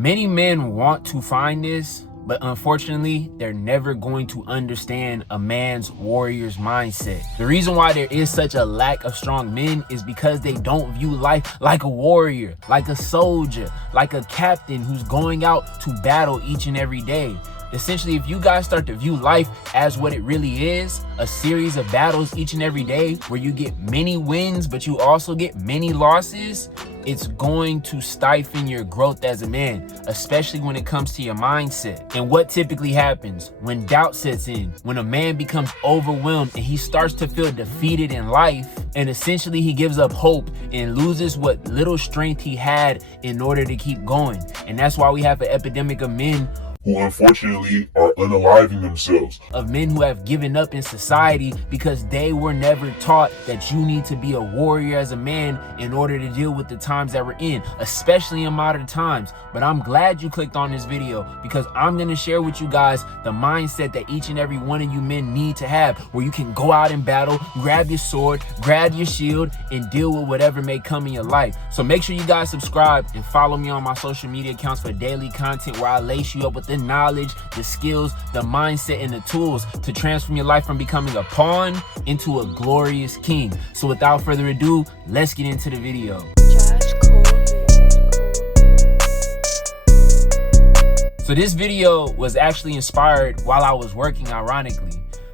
Many men want to find this, but unfortunately, they're never going to understand a man's warrior's mindset. The reason why there is such a lack of strong men is because they don't view life like a warrior, like a soldier, like a captain who's going out to battle each and every day. Essentially, if you guys start to view life as what it really is, a series of battles each and every day where you get many wins, but you also get many losses, it's going to stifle your growth as a man, especially when it comes to your mindset. And what typically happens when doubt sets in, when a man becomes overwhelmed and he starts to feel defeated in life, and essentially he gives up hope and loses what little strength he had in order to keep going. And that's why we have an epidemic of men who unfortunately are unaliving themselves. Of men who have given up in society because they were never taught that you need to be a warrior as a man in order to deal with the times that we're in, especially in modern times. But I'm glad you clicked on this video because I'm going to share with you guys the mindset that each and every one of you men need to have, where you can go out in battle, grab your sword, grab your shield, and deal with whatever may come in your life. So make sure you guys subscribe and follow me on my social media accounts for daily content where I lace you up with the knowledge, the skills, the mindset, and the tools to transform your life from becoming a pawn into a glorious king. So without further ado, let's get into the video. So this video was actually inspired while I was working, ironically.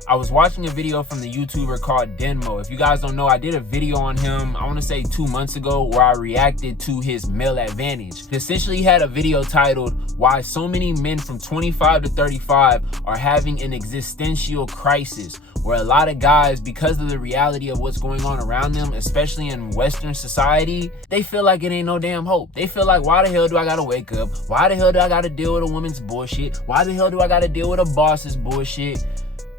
I was watching a video from the YouTuber called Denmo. If you guys don't know, I did a video on him, I want to say 2 months ago, where I reacted to his male advantage. Essentially, he had a video titled, "Why So Many Men from 25 to 35 Are Having an Existential Crisis," where a lot of guys, because of the reality of what's going on around them, especially in Western society, they feel like it ain't no damn hope. They feel like, why the hell do I gotta wake up? Why the hell do I gotta deal with a woman's bullshit? Why the hell do I gotta deal with a boss's bullshit?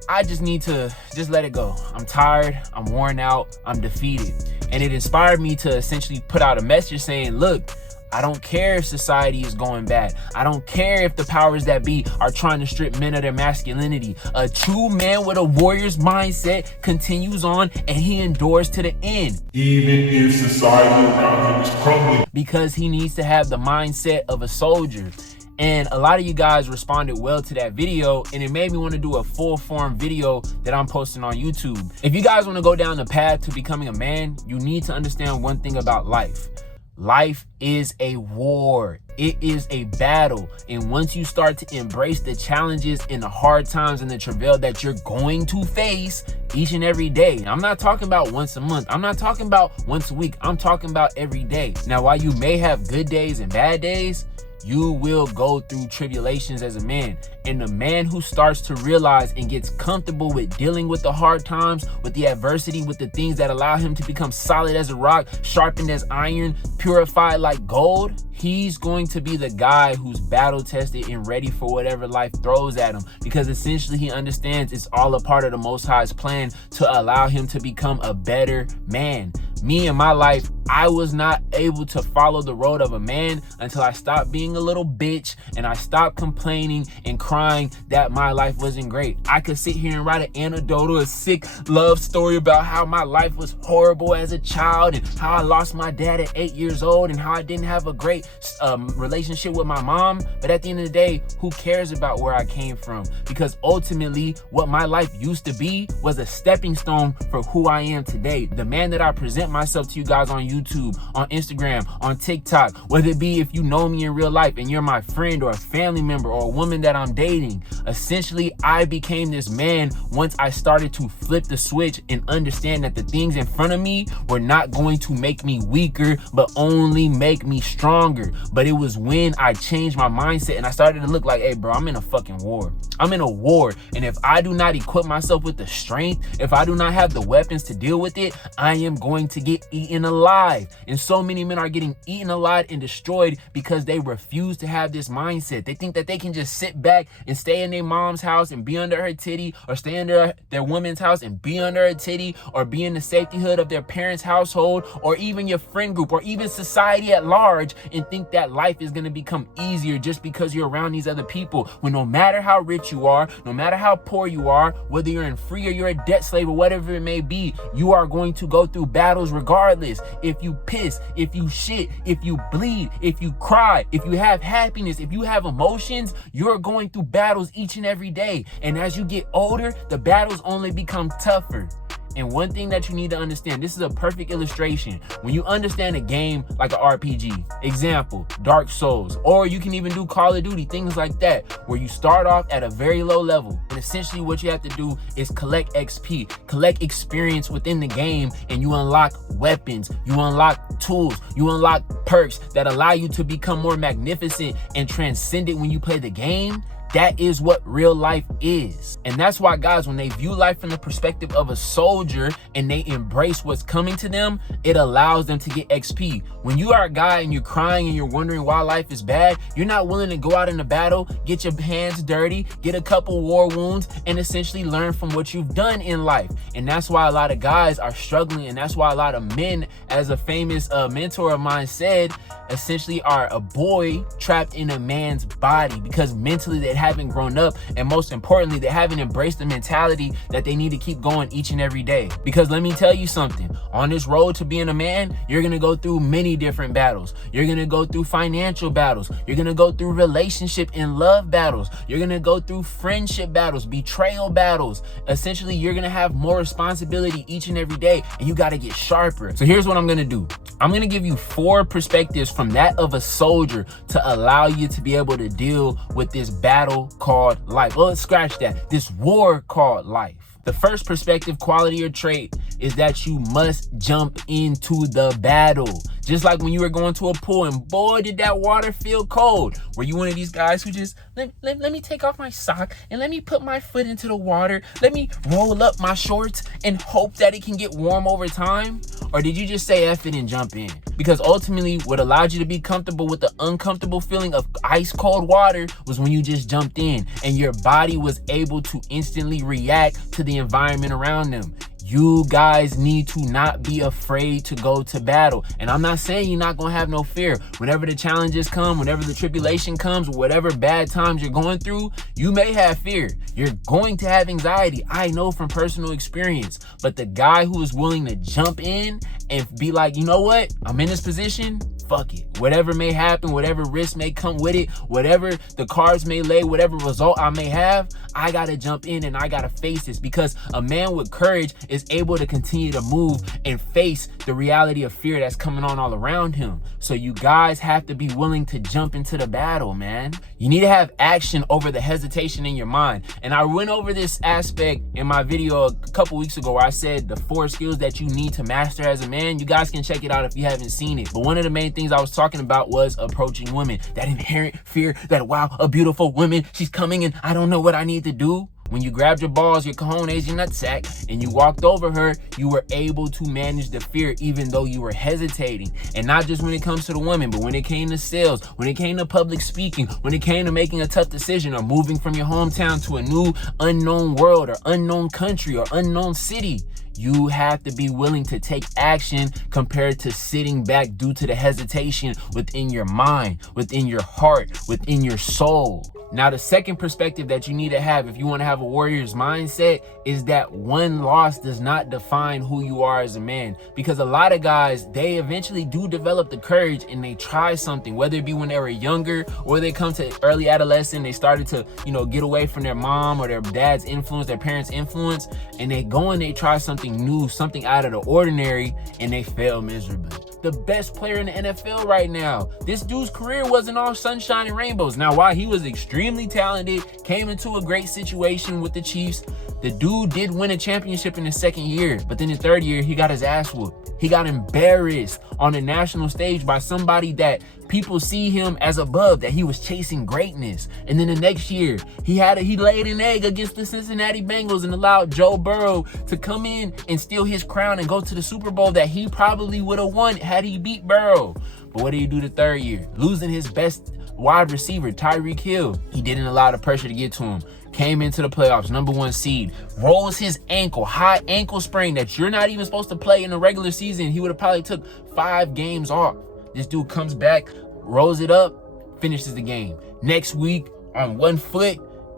I just need to just let it go. I'm tired, I'm worn out, I'm defeated. And it inspired me to essentially put out a message saying, look, I don't care if society is going bad. I don't care if the powers that be are trying to strip men of their masculinity. A true man with a warrior's mindset continues on and he endures to the end. Even if society around him is crumbling. Because he needs to have the mindset of a soldier. And a lot of you guys responded well to that video, and it made me want to do a full form video that I'm posting on YouTube. If you guys want to go down the path to becoming a man, you need to understand one thing about life. Life is a war. It is a battle. And once you start to embrace the challenges and the hard times and the travail that you're going to face each and every day. I'm not talking about once a month. I'm not talking about once a week. I'm talking about every day. Now, while you may have good days and bad days, you will go through tribulations as a man. And the man who starts to realize and gets comfortable with dealing with the hard times, with the adversity, with the things that allow him to become solid as a rock, sharpened as iron, purified like gold, he's going to be the guy who's battle tested and ready for whatever life throws at him, because essentially he understands it's all a part of the Most High's plan to allow him to become a better man. Me in my life, I was not able to follow the road of a man until I stopped being a little bitch and I stopped complaining and crying that my life wasn't great. I could sit here and write an anecdotal, a sick love story about how my life was horrible as a child and how I lost my dad at 8 years old and how I didn't have a great relationship with my mom. But at the end of the day, who cares about where I came from? Because ultimately, what my life used to be was a stepping stone for who I am today. The man that I present myself to you guys on YouTube, on Instagram, on TikTok, whether it be if you know me in real life and you're my friend or a family member or a woman that I'm dating. Essentially, I became this man once I started to flip the switch and understand that the things in front of me were not going to make me weaker, but only make me stronger. But it was when I changed my mindset and I started to look like, hey bro, I'm in a fucking war. I'm in a war. And if I do not equip myself with the strength, if I do not have the weapons to deal with it, I am going to get eaten alive. And so many men are getting eaten alive and destroyed because they refuse to have this mindset. They think that they can just sit back and stay in their mom's house and be under her titty, or stay under their woman's house and be under her titty, or be in the safety hood of their parents' household, or even your friend group, or even society at large, and think that life is going to become easier just because you're around these other people. When no matter how rich you are, no matter how poor you are, whether you're in free or you're a debt slave or whatever it may be, you are going to go through battles regardless. If if you piss, if you shit, if you bleed, if you cry, if you have happiness, if you have emotions, you're going through battles each and every day. And as you get older, the battles only become tougher. And one thing that you need to understand, this is a perfect illustration. When you understand a game like an RPG, example, Dark Souls, or you can even do Call of Duty, things like that, where you start off at a very low level. And essentially what you have to do is collect XP, collect experience within the game, and you unlock weapons, you unlock tools, you unlock perks that allow you to become more magnificent and transcendent when you play the game. That is what real life is. And that's why, guys, when they view life from the perspective of a soldier and they embrace what's coming to them, it allows them to get XP. When you are a guy and you're crying and you're wondering why life is bad, you're not willing to go out in a battle, get your hands dirty, get a couple war wounds, and essentially learn from what you've done in life. And that's why a lot of guys are struggling, and that's why a lot of men, as a famous mentor of mine said, essentially are a boy trapped in a man's body, because mentally they haven't grown up, and most importantly, they haven't embraced the mentality that they need to keep going each and every day. Because let me tell you something, on this road to being a man, you're gonna go through many different battles. You're gonna go through financial battles, you're gonna go through relationship and love battles, you're gonna go through friendship battles, betrayal battles. Essentially, you're gonna have more responsibility each and every day, and you gotta get sharper. So here's what I'm gonna do. I'm gonna give you 4 perspectives from that of a soldier to allow you to be able to deal with this battle called life. Well, let's scratch that. This war called life. The first perspective, quality, or trait is that you must jump into the battle. Just like when you were going to a pool and boy, did that water feel cold. Were you one of these guys who just, let me take off my sock and let me put my foot into the water. Let me roll up my shorts and hope that it can get warm over time? Or did you just say F it and jump in? Because ultimately what allowed you to be comfortable with the uncomfortable feeling of ice cold water was when you just jumped in and your body was able to instantly react to the environment around them. You guys need to not be afraid to go to battle. And I'm not saying you're not going to have no fear. Whenever the challenges come, whenever the tribulation comes, whatever bad times you're going through, you may have fear. You're going to have anxiety. I know from personal experience. But the guy who is willing to jump in and be like, you know what? I'm in this position. Fuck it. Whatever may happen, whatever risk may come with it, whatever the cards may lay, whatever result I may have, I gotta jump in and I gotta face this, because a man with courage is able to continue to move and face the reality of fear that's coming on all around him. So you guys have to be willing to jump into the battle, man. You need to have action over the hesitation in your mind. And I went over this aspect in my video a couple weeks ago where I said the 4 skills that you need to master as a man. You guys can check it out if you haven't seen it. But one of the main things I was talking about was approaching women. That inherent fear that, wow, a beautiful woman, she's coming and I don't know what I need to do. When you grabbed your balls, your cojones, your nutsack, and you walked over her, you were able to manage the fear even though you were hesitating. And not just when it comes to the women, but when it came to sales, when it came to public speaking, when it came to making a tough decision or moving from your hometown to a new unknown world or unknown country or unknown city. You have to be willing to take action compared to sitting back due to the hesitation within your mind, within your heart, within your soul. Now, the second perspective that you need to have if you want to have a warrior's mindset is that one loss does not define who you are as a man. Because a lot of guys, they eventually do develop the courage and they try something, whether it be when they were younger or they come to early adolescence, they started to, get away from their mom or their dad's influence, their parents' influence, and they go and they try something new, something out of the ordinary, and they fail miserably. The best player in the NFL right now, this dude's career wasn't all sunshine and rainbows. Now, while he was extremely talented, came into a great situation with the Chiefs, the dude did win a championship in his second year, but then his third year, he got his ass whooped. He got embarrassed on the national stage by somebody that people see him as above, that he was chasing greatness. And then the next year, he laid an egg against the Cincinnati Bengals and allowed Joe Burrow to come in and steal his crown and go to the Super Bowl that he probably would have won had he beat Burrow. But what did he do the third year? Losing his best wide receiver, Tyreek Hill. He didn't allow the pressure to get to him. Came into the playoffs, #1 seed, rolls his ankle, high ankle sprain that you're not even supposed to play in the regular season. He would have probably took 5 games off. This dude comes back, rolls it up, finishes the game. Next week, on one foot,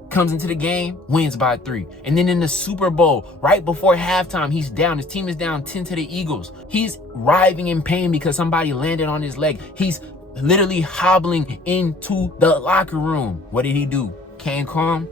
comes into the game, wins by 3. And then in the Super Bowl, right before halftime, he's down. His team is down 10 to the Eagles. He's writhing in pain because somebody landed on his leg. He's literally hobbling into the locker room. What did he do? Came calm.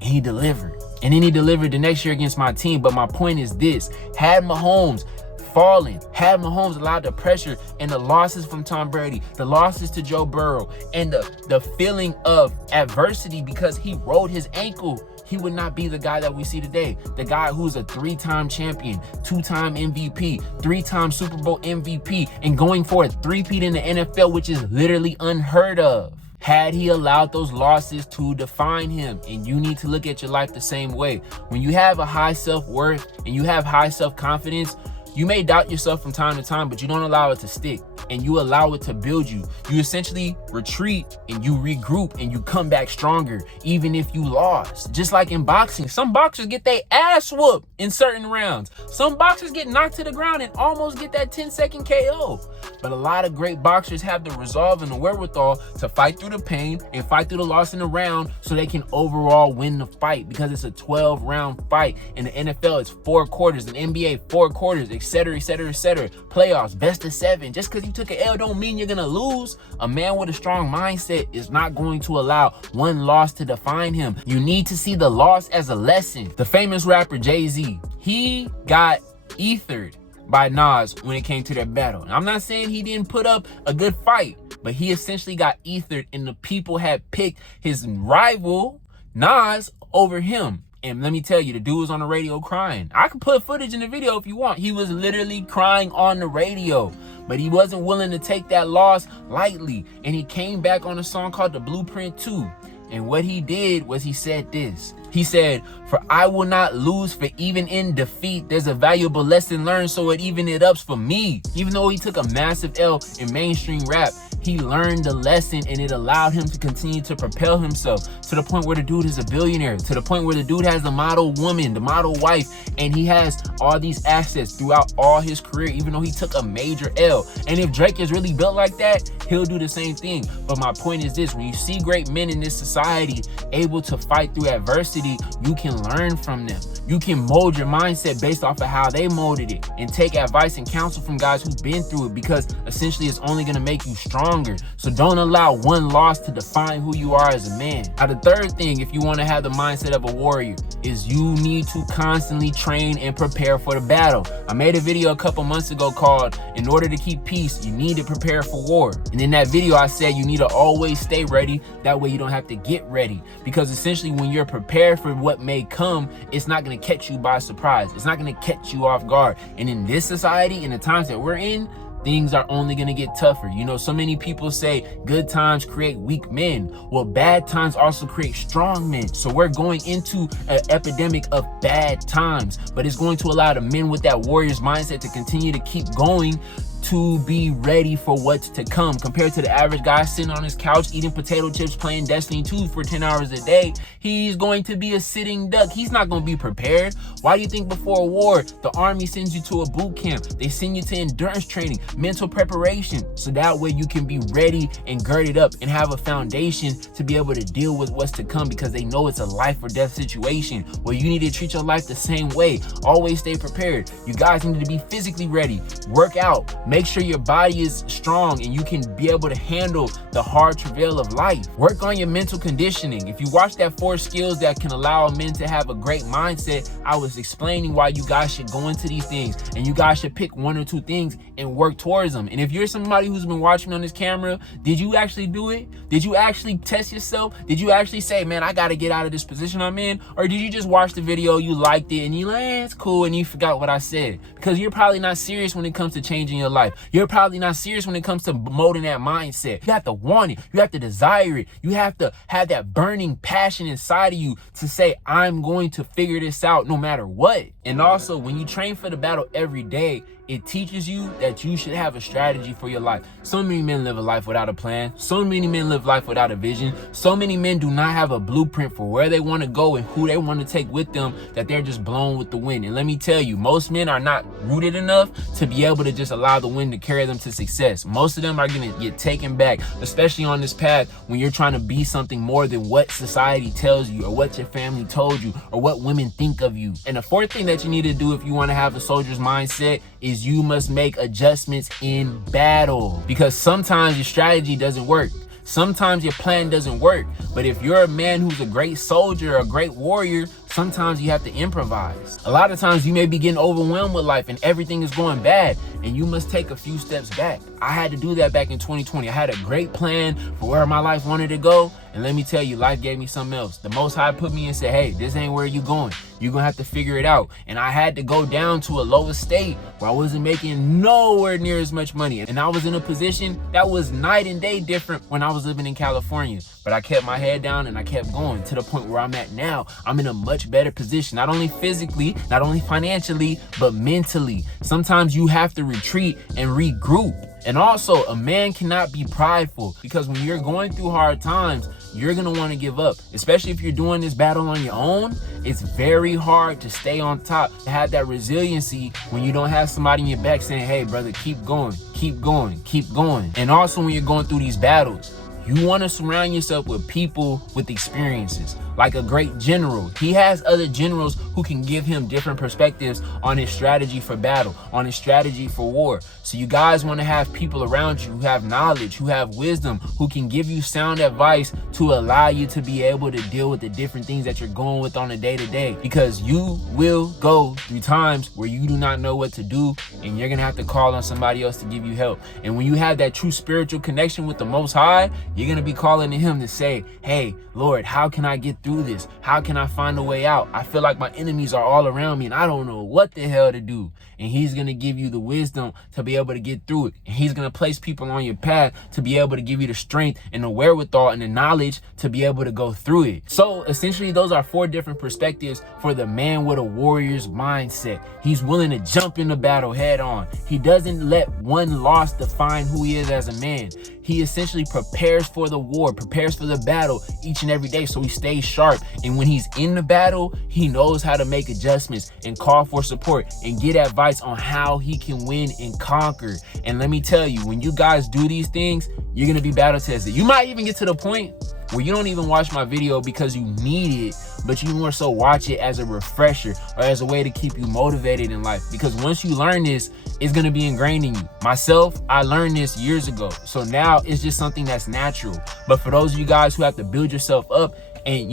And he delivered. And then he delivered the next year against my team. But my point is this: had Mahomes fallen, had Mahomes allowed the pressure and the losses from Tom Brady, the losses to Joe Burrow, and the feeling of adversity because he rolled his ankle, he would not be the guy that we see today. The guy who's a 3-time champion, 2-time MVP, 3-time Super Bowl MVP, and going for a 3-peat in the NFL, which is literally unheard of. Had he allowed those losses to define him. And you need to look at your life the same way. When you have a high self-worth and you have high self-confidence, you may doubt yourself from time to time, but you don't allow it to stick, and you allow it to build you. You essentially retreat and you regroup and you come back stronger, even if you lost. Just like in boxing, some boxers get their ass whooped in certain rounds. Some boxers get knocked to the ground and almost get that 10-second KO. But a lot of great boxers have the resolve and the wherewithal to fight through the pain and fight through the loss in the round so they can overall win the fight, because it's a 12-round fight. In the NFL, it's 4 quarters. In NBA, 4 quarters, etc., etc., etc. Playoffs, best of 7. Just because you took an L don't mean you're going to lose. A man with a strong mindset is not going to allow one loss to define him. You need to see the loss as a lesson. The famous rapper Jay-Z, he got ethered by Nas when it came to that battle. And I'm not saying he didn't put up a good fight, but he essentially got ethered, and the people had picked his rival, Nas, over him. And let me tell you, the dude was on the radio crying. I can put footage in the video if you want. He was literally crying on the radio, but he wasn't willing to take that loss lightly. And he came back on a song called The Blueprint 2. And what he did was he said this. He said, "For I will not lose, for even in defeat, there's a valuable lesson learned, so it even it ups for me." Even though he took a massive L in mainstream rap, he learned the lesson, and it allowed him to continue to propel himself to the point where the dude is a billionaire, to the point where the dude has the model woman, the model wife, and he has all these assets throughout all his career, even though he took a major L. And if Drake is really built like that, he'll do the same thing. But my point is this: when you see great men in this society able to fight through adversity, you can learn from them. You can mold your mindset based off of how they molded it, and take advice and counsel from guys who've been through it, because essentially it's only going to make you stronger. So don't allow one loss to define who you are as a man. Now, the third thing, if you want to have the mindset of a warrior, is you need to constantly train and prepare for the battle. I made a video a couple months ago called "In Order to Keep Peace, You Need to Prepare for War." And in that video, I said you need to always stay ready. That way you don't have to get ready, because essentially when you're prepared for what may come, it's not going to catch you by surprise. It's not going to catch you off guard. And in this society, in the times that we're in, things are only going to get tougher. You know, so many people say good times create weak men. Well, bad times also create strong men. So we're going into an epidemic of bad times, but it's going to allow the men with that warrior's mindset to continue to keep going, to be ready for what's to come, compared to the average guy sitting on his couch eating potato chips, playing Destiny 2 for 10 hours a day. He's going to be a sitting duck. He's not going to be prepared. Why do you think before a war, the army sends you to a boot camp? They send you to endurance training, mental preparation, so that way you can be ready and girded up and have a foundation to be able to deal with what's to come, because they know it's a life or death situation where you need to treat your life the same way. Always stay prepared. You guys need to be physically ready. Work out. Make sure your body is strong and you can be able to handle the hard travail of life. Work on your mental conditioning. If you watch that 4 skills that can allow men to have a great mindset, I was explaining why you guys should go into these things, and you guys should pick 1 or 2 things and work towards them. And if you're somebody who's been watching on this camera, did you actually do it? Did you actually test yourself? Did you actually say, man, I got to get out of this position I'm in? Or did you just watch the video, you liked it, and you like, it's cool, and you forgot what I said? Because you're probably not serious when it comes to changing your life. You're probably not serious when it comes to molding that mindset. You have to want it. You have to desire it. You have to have that burning passion inside of you to say, I'm going to figure this out no matter what. And also, when you train for the battle every day, it teaches you that you should have a strategy for your life. So many men live a life without a plan. So many men live life without a vision. So many men do not have a blueprint for where they want to go and who they want to take with them, that they're just blown with the wind. And let me tell you, most men are not rooted enough to be able to just allow the wind to carry them to success. Most of them are going to get taken back, especially on this path when you're trying to be something more than what society tells you or what your family told you or what women think of you. And the fourth thing that you need to do if you want to have a soldier's mindset is you must make adjustments in battle, because sometimes your strategy doesn't work. Sometimes your plan doesn't work. But if you're a man who's a great soldier, a great warrior, sometimes you have to improvise. A lot of times you may be getting overwhelmed with life and everything is going bad, and you must take a few steps back. I had to do that back in 2020. I had a great plan for where my life wanted to go, and let me tell you, life gave me something else. The Most High put me and said, hey, this ain't where you going. You're gonna have to figure it out. And I had to go down to a lower state where I wasn't making nowhere near as much money. And I was in a position that was night and day different when I was living in California. But I kept my head down and I kept going to the point where I'm at now. I'm in a much better position, not only physically, not only financially, but mentally. Sometimes you have to retreat and regroup. And also, a man cannot be prideful, because when you're going through hard times, you're gonna want to give up. Especially if you're doing this battle on your own, it's very hard to stay on top, to have that resiliency when you don't have somebody in your back saying, hey brother, keep going, keep going, keep going. And also when you're going through these battles, you want to surround yourself with people with experiences. Like a great general, he has other generals who can give him different perspectives on his strategy for battle, on his strategy for war. So you guys want to have people around you who have knowledge, who have wisdom, who can give you sound advice to allow you to be able to deal with the different things that you're going with on a day-to-day. Because you will go through times where you do not know what to do, and you're gonna have to call on somebody else to give you help. And when you have that true spiritual connection with the Most High, you're gonna be calling to him to say, hey Lord, how can I get through this? How can I find a way out? I feel like my enemies are all around me and I don't know what the hell to do. And he's gonna give you the wisdom to be able to get through it. And he's gonna place people on your path to be able to give you the strength and the wherewithal and the knowledge to be able to go through it. So essentially, those are 4 different perspectives for the man with a warrior's mindset. He's willing to jump into battle head on. He doesn't let one loss define who he is as a man. He essentially prepares for the war, prepares for the battle each and every day, so he stays sharp. And when he's in the battle, he knows how to make adjustments and call for support and get advice on how he can win and conquer. And let me tell you, when you guys do these things, you're gonna be battle tested. You might even get to the point where you don't even watch my video because you need it, but you more so watch it as a refresher or as a way to keep you motivated in life. Because once you learn this, it's gonna be ingrained in you. Myself, I learned this years ago. So now it's just something that's natural. But for those of you guys who have to build yourself up and,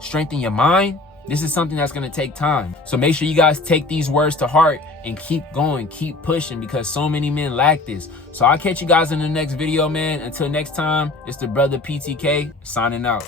strengthen your mind, this is something that's gonna take time. So make sure you guys take these words to heart and keep going, keep pushing, because so many men lack this. So I'll catch you guys in the next video, man. Until next time, it's the brother PTK signing out.